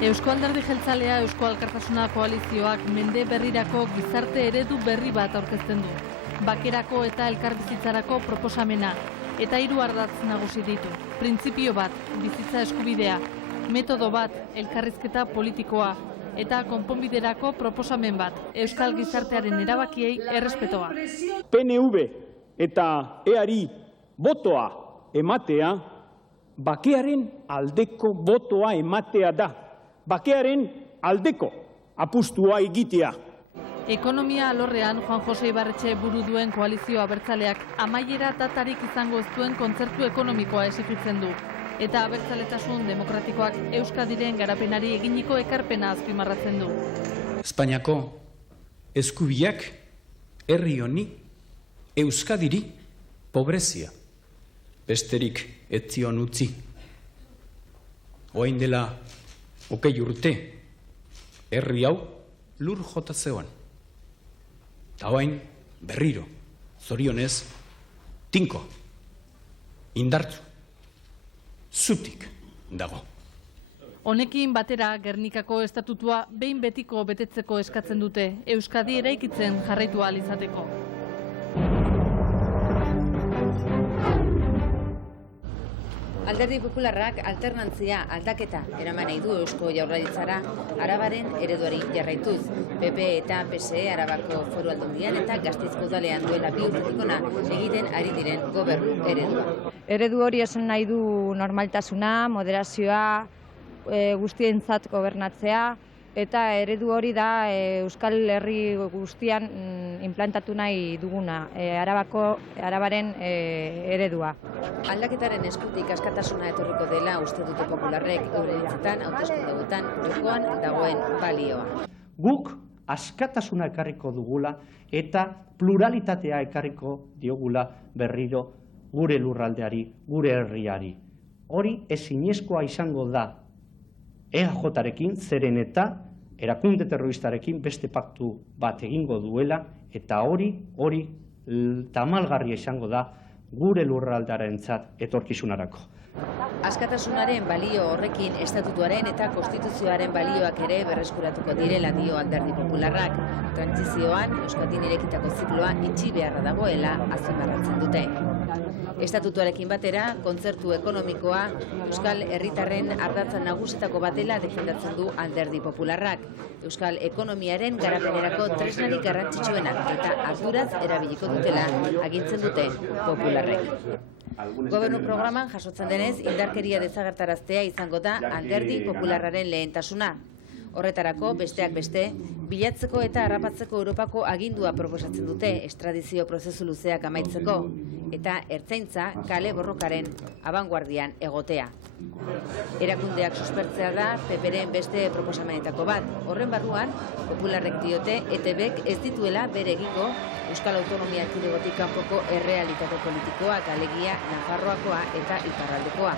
Eusko Alderdi Jeltzalea Eusko Alkartasuna koalizioak mende berrirako gizarte eredu berri bat aurkezten du. Bakerako eta elkarbizitzarako proposamena eta 3 ardatz nagusi ditu. Printzipio bat, bizitza eskubidea, metodo bat, elkarrizketa politikoa eta konponbiderako proposamen bat, euskal gizartearen erabakiei errespetoa. PNV eta EAri botoa ematea, bakearen aldeko botoa ematea da. Bakearen aldeko apustua egitea. Ekonomia alorrean Juan Jose Ibarretxe buru duen koalizio abertzaleak amaiera datarik izango ez duen kontzertu ekonomikoa exijitzen du. Eta abertzaletasun demokratikoak Euskadiren garapenari eginiko ekarpena azpimarratzen du. Espainiako eskubiak herri honi Euskadiri pobrezia besterik ez zion utzi. Orain dela 20 urte herri hau lur jota zegoen. Eta orain berriro, zorionez, tinko, indartzu, zutik dago. Honekin batera Gernikako estatutua behin betiko betetzeko eskatzen dute, Euskadi eraikitzen jarraitu ahal izateko. Alderdi Popularrak alternantzia aldaketa eraman nahi du Eusko Jaurlaritzara Arabaren ereduari jarraituz. PP eta PSE Arabako Foru Aldundian eta Gasteizko udalean duela 2 urtetik hona egiten ari diren gobernu eredua. Eredu hori esan nahi du normaltasuna, moderazioa, guztientzat gobernatzea, eta eredu hori da Euskal Herri guztian implantatu nahi duguna, Arabaren eredua. Aldaketaren eskutik askatasuna etorriko dela uste dute popularrek euren hitzetan hauteskundeetan jokoan dagoen balioa. Guk askatasuna ekarriko dugula eta pluralitatea ekarriko diogula berriro gure lurraldeari, gure herriari. Hori ezinezkoa izango da EAJarekin, zeren eta erakunde terroristarekin beste paktu bat egingo duela, eta hori tamalgarria izango da gure lurraldearentzat etorkizunarako. Askatasunaren balio horrekin estatutuaren eta konstituzioaren balioak ere berreskuratuko direla dio Alderdi Popularrak. Trantsizioan Euskadin irekitako zikloa itxi beharra dagoela azpimarratzen dute. Estatutuarekin batera, kontzertu ekonomikoa Euskal Herritarren ardatza nagusietako batela defendatzen du Alderdi Popularrak. Euskal ekonomiaren garapenerako tresnarik garrantzitsuena eta arduraz erabiliko dutela agintzen dute popularrek. Gobernu programan jasotzen denez, indarkeria desagertaraztea izango da Alderdi Popularraren lehentasuna. Horretarako, besteak beste, bilatzeko eta harrapatzeko Europako agindua proposatzen dute estradizio prozesu luzeak amaitzeko, eta ertzaintza kale borrokaren abanguardian egotea. Erakundeak suspertzea da PPren beste proposamenetako bat. Horren barruan, popularrek diote ETBek ez dituela bere egiko Euskal Autonomia Erkidegotik kanpoko errealitate politikoak, alegia Nafarroakoa eta Iparraldekoa.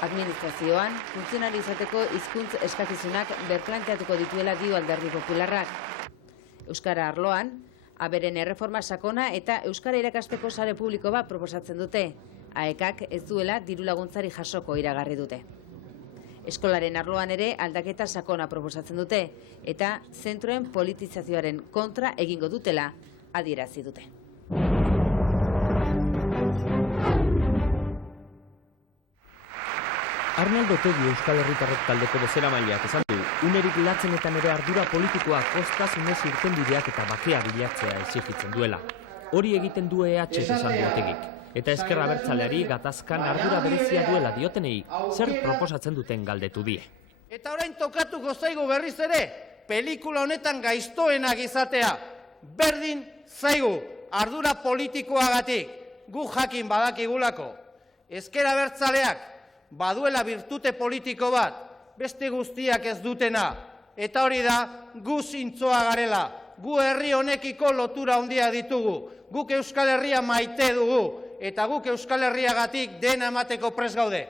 Administrazioan, funtzionari izateko hizkuntz eskakizunak berplanteatuko dituela dio Alderdi Popularrak. Euskara arloan, aberen erreforma sakona eta euskara irakasteko sare publiko bat proposatzen dute. AEKak ez duela diru laguntzari jasoko iragarri dute. Eskolaren arloan ere aldaketa sakona proposatzen dute eta zentroen politizazioaren kontra egingo dutela adierazi dute. Arnaldo Otegi Euskal Herritarrek taldeko bozeramaileak esan du, unerik latzenetan ere ardura politikoa kostasunez irtenbideak eta bakea bilatzea exigitzen duela. Hori egiten du EH esan du Otegik. Eta ezker abertzaleari gatazkan ardura berezia duela diotenei, zer proposatzen duten galdetu die. Eta orain tokatuko zaigu berriz ere, pelikula honetan gaiztoenak izatea. Berdin zaigu ardura politikoagatik, gu jakin badakigulako. Ezker abertzaleak baduela birtute politiko bat, beste guztiak ez dutena, eta hori da gu zintzoa garela, gu herri honekiko lotura handia ditugu, guk Euskal Herria maite dugu, eta guk Euskal Herriagatik dena emateko prest gaude.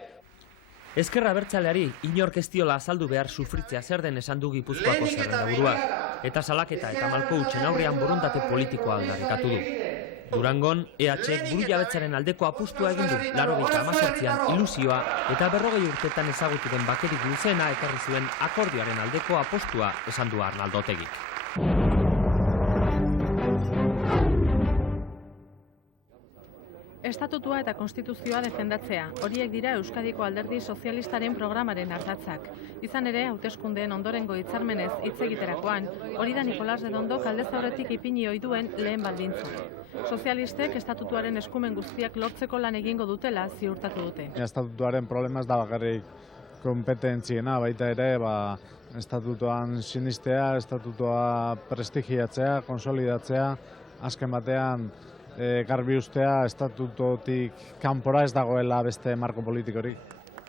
Ezker abertzaleari inork ez diola azaldu behar sufritzea zer den esan du Gipuzkoako zerrendaburuak, eta salaketa eta malko hutsen aurrean borondate politikoa aldarrikatu du. Durangon, EH burujabetzaren aldeko apustua egin du 98an ilusioa eta 40 urtetan ezagutu den bakerik luzena ekarri zuen akordioaren aldeko apustua esan du Arnaldo Otegik. Estatutua eta konstituzioa defendatzea, horiek dira Euskadiko Alderdi Sozialistaren programaren ardatzak. Izan ere, hauteskundeen ondorengo hitzarmenez hitz egiterakoan, hori da Nikolas Redondok aldez aurretik ipini ohi duen lehen baldintza. Sozialistek estatutuaren eskumen guztiak lortzeko lan egingo dutela ziurtatu dute. Estatutuaren problema ez da bakarrik kompetentziena, baita ere, estatutuan sinistea, estatutua prestigiatzea, konsolidatzea, azken batean garbi ustea estatutotik kanpora ez dagoela beste marko politikorik.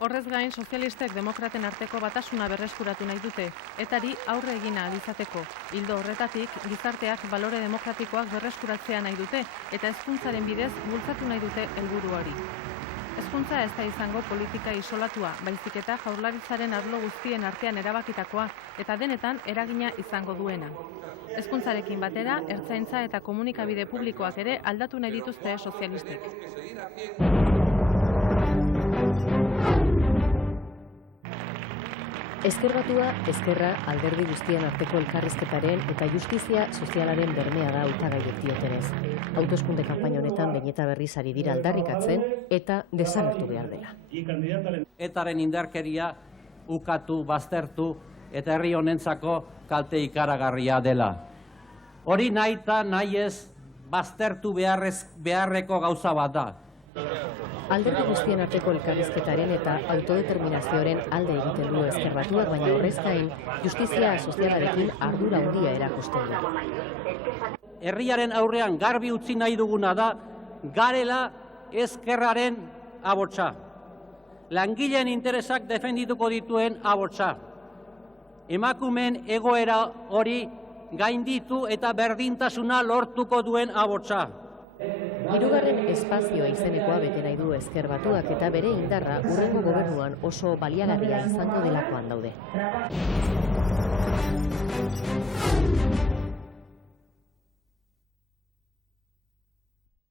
Horrez gain, sozialistek demokraten arteko batasuna berreskuratu nahi dute, etari aurre egin ahal izateko. Ildo horretatik, gizarteak balore demokratikoak berreskuratzea nahi dute, eta hezkuntzaren bidez bultzatu nahi dute helburu hori. Hezkuntza ez da izango politika isolatua, baizik eta Jaurlaritzaren arlo guztien artean erabakitakoa eta denetan eragina izango duena. Hezkuntzarekin batera, ertzaintza eta komunikabide publikoak ere aldatu nahi dituzte sozialistek. Ezker Batua, ezkerra alderdi guztien arteko elkarrizketaren eta justizia sozialaren bermea da hautagaiek diotenez. Hauteskunde kanpaina honetan behin eta berriz ari dira aldarrikatzen eta desagertu behar dela. Etaren indarkeria ukatu, baztertu eta herri honentzako kalte ikaragarria dela. Hori nahi eta nahi ez baztertu beharreko gauza bat da. Alderdi guztien arteko elkarrizketaren eta autodeterminazioaren alde egiten du Ezker Batuak, baina horrez gain justizia sozialarekin ardura handia erakusten du. Herriaren aurrean garbi utzi nahi duguna da garela ezkerraren abotsa. Langileen interesak defendituko dituen abotsa. Emakumeen egoera hori gainditu eta berdintasuna lortuko duen abotsa. Hirugarren espazioa izenekoa bete nahi du Ezker Batuak eta bere indarra hurrengo gobernuan oso baliagarria izango delakoan daude.